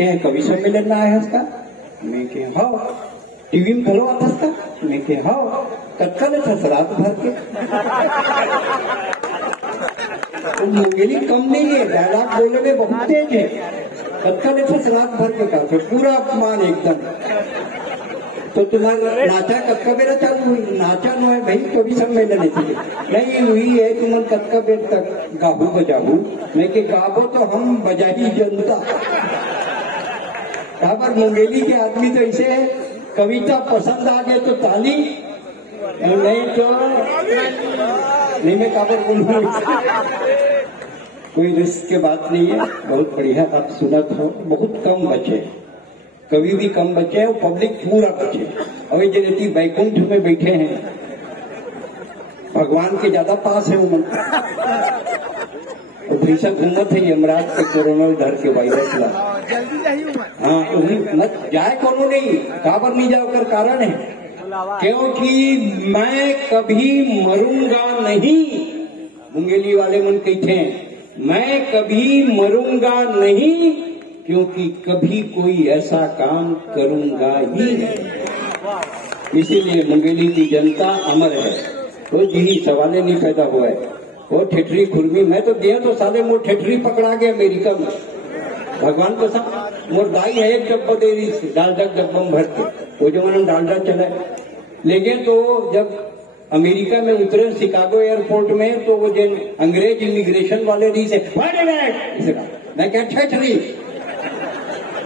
के कवि सम्मेलन में आया था मैं के हाँ टीवी में खलो आता था मैं के हाँ कत्कल था रात भर के तो मुंगेली कम नहीं है, डायलॉग बोलने में बहुत तेज है। कत्कल था रात भर के का पूरा अपमान एकदम। तो तुम्हारा नाचा कत्का बेरा चालू हुई, नाचा नो है भाई कवि सम्मेलन नहीं हुई है, तुम कत्का बेर तक गाबू बजाबू मैं के गाबो तो हम बजाही जनता। पर मुंगेली के आदमी तो ऐसे है, कविता पसंद आ गए तो ताली, नहीं तो नहीं। मैं काबर बोलूँ कोई रिस्क के बात नहीं है, बहुत बढ़िया आप सुनत हो। बहुत कम बचे, कवि भी कम बचे और पब्लिक पूरा बचे। अभी जैसे बैकुंठ में बैठे हैं, भगवान के ज्यादा पास है उमन और भीषण घूमत है यमराज के कोरोना डर के वायरस ला। हाँ मत जाए कोनो नहीं, काबर नहीं जाओ कर कारण है क्योंकि मैं कभी मरूंगा नहीं। मुंगेली वाले मन कहते हैं मैं कभी मरूंगा नहीं क्योंकि कभी कोई ऐसा काम करूंगा ही नहीं। इसीलिए मुंगेली की जनता अमर है। तो यही सवाल नहीं पैदा हुआ है। वो ठेठरी खुरमी मैं तो दिया तो साले मोर ठेठरी पकड़ा गया अमेरिका में। भगवान को सब मोर दाई है एक डब्बा दे रही डालडा डब्बा में भर के, वो जो मैंने डालडा चला लेकिन तो जब अमेरिका में उतरे शिकागो एयरपोर्ट में तो वो जो अंग्रेज इमिग्रेशन वाले रही से मैं क्या ठेठरी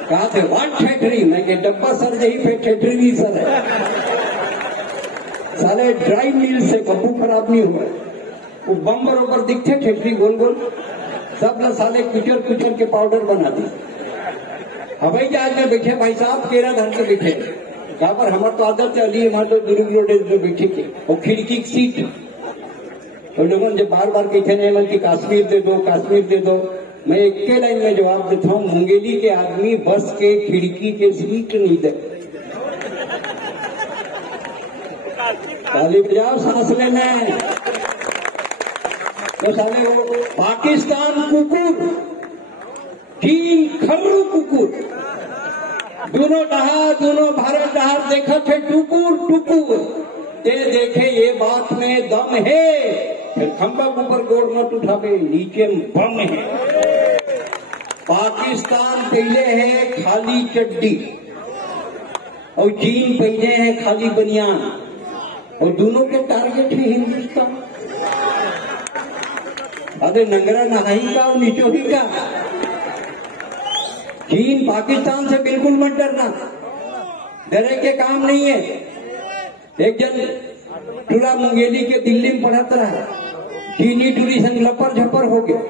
कहा थे वाट ठेठरी मैं के डब्बा सर यही पे ठेठरी नहीं सर है। साले ड्राई मिल से कब्बू खराब नहीं हुआ, वो बम बरोबर दिखते ठेठरी गोल गोल सब न साले कुचर कुचर के पाउडर बना दी। हवाई जहाज में बैठे भाई साहब केरा धर के बैठे, कहा पर हमारे तो आदत चली वहां तो दुर्ग रोड में बैठी थी और खिड़की की सीट। तो लोगों ने जब बार बार कहते नहीं मन की कश्मीर दे दो कश्मीर दे दो, मैं एक के लाइन में जवाब देता हूँ मुंगेली के आदमी बस के खिड़की के सीट नहीं दे। ताली बजाओ सांस लेना है। तो साले वो पाकिस्तान कुकुर, चीन खर्रू कुकुर, दोनों भारत डहार देखा थे टुकुर टुकुर ते देखे ये बात में दम है, फिर खंबा ऊपर गोड़ मत उठावे नीचे बम है। पाकिस्तान पहले है खाली चड्डी और चीन पहले है खाली बनियान और दोनों के टारगेट है हिंदुस्तान। अरे नंगरा नहाई का और निचोही का। चीन पाकिस्तान से बिल्कुल मत डरना, डरे के काम नहीं है। एक जन टूरा मुंगेली के दिल्ली में पढ़ता रहा, चीनी टूरी संग लपर झपर हो गया,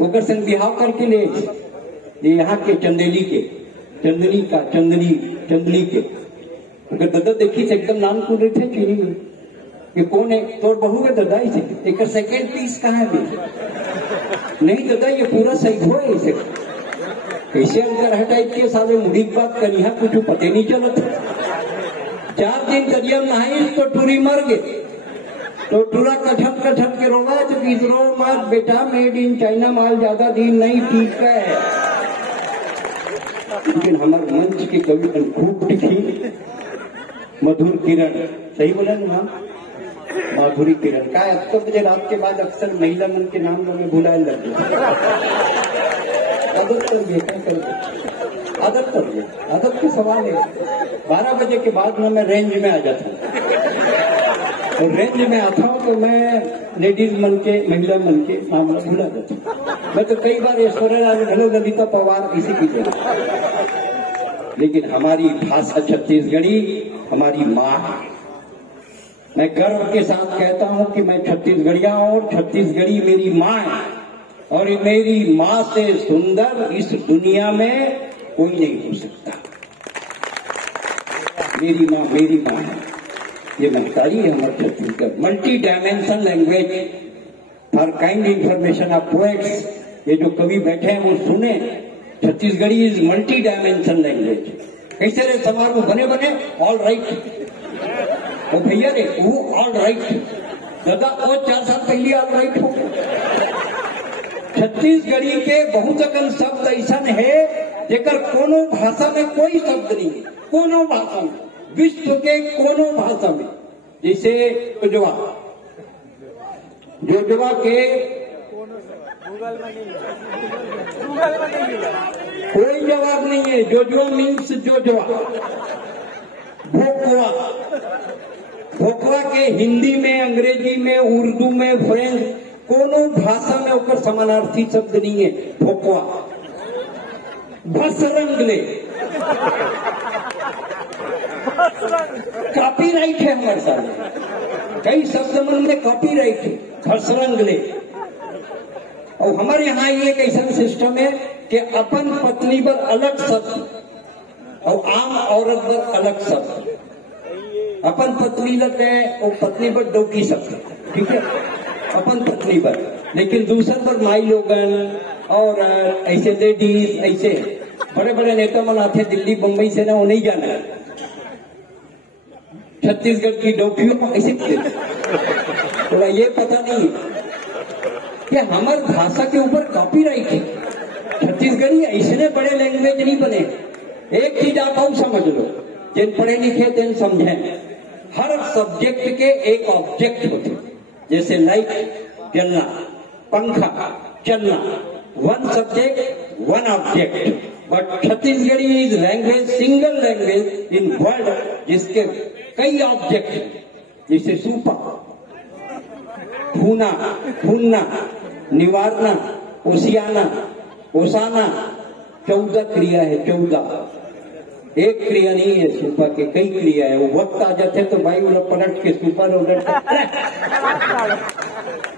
ओकर संग बिहाव करके ले यहाँ के चंदेली के चंदनी के अगर दादा देखी से एकदम नाम सुन रहे थे चीनी में कि कौन है तोर बहू के दादा ही थे। एक सेकेंड पीस कहाँ है नहीं दादा ये पूरा सही हुआ है इसे कैसे अंकर हटाई के साले मुड़ी बात करी है कुछ पते नहीं चलत। 4 दिन दरिया में नहाई तो टूरी मर गए तो टूरा कठट के रोवा तो रो मत बेटा मेड इन चाइना माल ज्यादा दिन नहीं ठीक है। लेकिन हमारे मंच के कवि खूब दिखी मधुर किरण, सही बोला ना नाम माधुरी किरण का। 1 बजे रात के बाद अक्सर महिला मन के नाम में भुलाए लग आदत के सवाल है। 12 बजे के बाद में मैं रेंज में आ जाता हूँ और रेंज में आता हूँ तो मैं लेडीज मन के महिला मन के नाम भुला जाता हूँ। मैं तो कई बार हेलो ललिता पवार इसी की जगह। लेकिन हमारी भाषा छत्तीसगढ़ी हमारी माँ, मैं गर्व के साथ कहता हूँ कि मैं छत्तीसगढ़िया हूँ और छत्तीसगढ़ी मेरी माँ है और मेरी माँ से सुंदर इस दुनिया में कोई नहीं हो सकता। मेरी माँ है। ये महतारी है हमारे Chhattisgarh. Multi dimension language for kind information of poets, ये जो कवि बैठे हैं वो सुने, Chhattisgarhi is multi dimension language. कैसे रे समारोह बने ऑल राइट, तो भैया रे वो ऑल राइट दादा और 4 साल पहले ऑल राइट हो। छत्तीसगढ़ी के बहुत अकन शब्द ऐसा है जेकर कोनो भाषा में कोई शब्द नहीं है, कोनो भाषा में, विश्व के कोनो भाषा में। जैसे जोजवा के कोई जवाब नहीं है। जोजवा मीन्स जोजवा। भोकवा, भोकवा के हिंदी में, अंग्रेजी में, उर्दू में, फ्रेंच, कोनो भाषा में ओकर समानार्थी शब्द नहीं है। भोकवा। भसरंगले, कॉपीराइट है हमारे साथ, कई शब्द मन में कॉपीराइट है। भसरंगले। और हमारे यहाँ ये एक ऐसा सिस्टम है कि अपन पत्नी पर अलग शब्द और आम औरत पर अलग शब्द। अपन पत्नी लगते हैं और पत्नी पर डोकी शब्द, ठीक है, अपन पत्नी पर। लेकिन दूसर पर माई लोगन और ऐसे लेडीज, ऐसे बड़े बड़े नेता मन आते दिल्ली बम्बई से ना, वो नहीं जाना छत्तीसगढ़ की डोकियों ऐसे थोड़ा ये पता नहीं कि हमारी भाषा के ऊपर कॉपीराइट है। छत्तीसगढ़ी ऐसे बड़े लैंग्वेज नहीं बने। एक चीज आप और समझ लो, जिन पढ़े लिखे तेन समझें, हर सब्जेक्ट के एक ऑब्जेक्ट होते, जैसे लाइट जलना, पंखा चलना, one subject one object. But Chhattisgarhi is language, single language in world जिसके कई ऑब्जेक्ट, जैसे सूपा, फूना, फूनना, निवारना, ओसियाना, ओसाना, 14 क्रिया है। 14 एक क्रिया नहीं है सूपा के, कई क्रिया है। वो वक्त आ जाते तो भाई वो पलट के सूपा उलट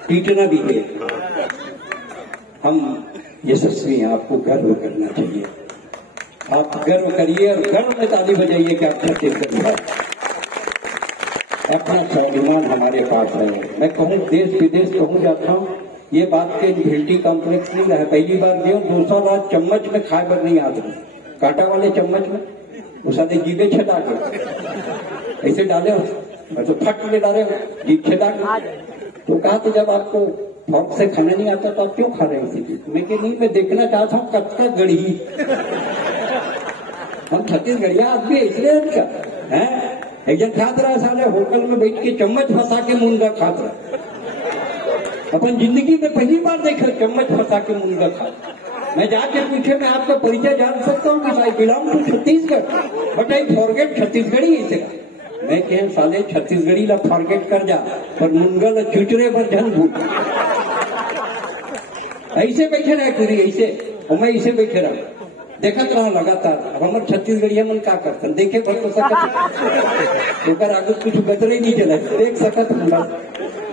पीटना भी है। हम यशस्वी हैं, आपको गर्व करना चाहिए। आप गर्व करिए और गर्व में ताली बजाइए कि आप छत्तीसगढ़ है। अपना स्वाभिमान हमारे पास है। मैं कहूँ देश विदेश कहूँ जाता हूँ, ये बात के भिल्टी कॉम्प्लेक्स नहीं रहा। पहली बार गए 200 बार चम्मच में खाए पर नहीं आते, कांटा वाले चम्मच में उस आधे जीभे छेदा के ऐसे डाले हो, तो फट में डाले हो, जीभ छेदा के। तो कहा तो जब आपको फॉर्क से खाना नहीं आता तो आप क्यों खा रहे हो? मैं कि नहीं, मैं देखना चाहता हूँ कब तक गढ़ी। हम छत्तीसगढ़िया आदमी इसलिए है। एक जन खात रहा साले होटल में बैठ के चम्मच फंसा के मुनगा खात रहा। अपन जिंदगी में पहली बार देखा चम्मच फंसा के मुनगा खात। मैं जाके पूछे, मैं आपका परिचय जान सकता हूँ कि I belong to Chhattisgarh but I forget Chhattisgarhi. इसे मैं कह साले छत्तीसगढ़ी ला फॉरगेट कर जा, पर मुनगा ला चुचरे पर झन भूल। ऐसे बैठे रहे पूरी ऐसे, और मैं ऐसे बैठे रहा देखत रहा लगातार। अब हमारे छत्तीसगढ़िया मन का करते देखे भर तो सकत ओकर आगे कुछ गतरे नहीं चला, देख सकत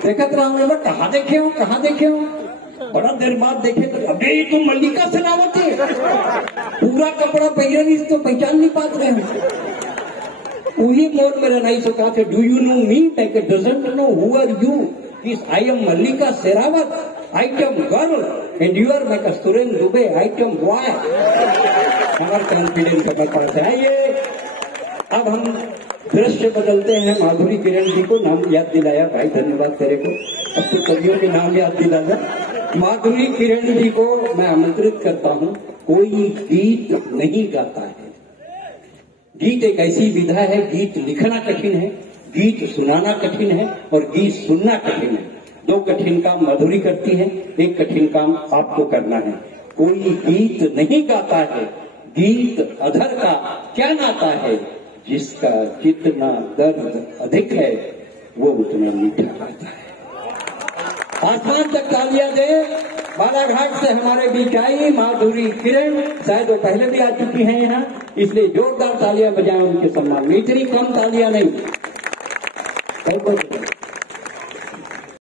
देखत रहा। कहाँ देखे हो, कहाँ देखे हो? बड़ा देर बाद देखे तो अबे तो मल्लिका सेनावत है, पूरा कपड़ा पहन तो पहचान नहीं पाते हैं। वही मोर मेरा नहीं सो कहा था, do you know me? Like doesn't know who are you? I am Mallika Sherawat, item girl, and you are my Suren Dubey, item boy. हमारा कॉन्फिडेंस पकड़ पाते हैं ये। अब हम दृश्य बदलते हैं। माधुरी किरण जी को नाम याद दिलाया भाई, धन्यवाद तेरे को। अब तो कवियों के नाम याद दिलाया। माधुरी किरण जी को मैं आमंत्रित करता हूँ। कोई गीत नहीं गाता है। गीत एक ऐसी विधा है, गीत लिखना कठिन है, गीत सुनाना कठिन है और गीत सुनना कठिन है। दो कठिन काम माधुरी करती है, एक कठिन काम आपको करना है। कोई गीत नहीं गाता है, गीत अधर का क्या नाता है? जिसका जितना दर्द अधिक है वो उतना मीठा गाता है। आसमान तक तालियां दे। बालाघाट से हमारे बीच आई माधुरी किरण, शायद वो पहले भी आ चुकी हैं यहाँ, इसलिए जोरदार तालियां बजाएं उनके सम्मान में। इतनी कम तालियां नहीं।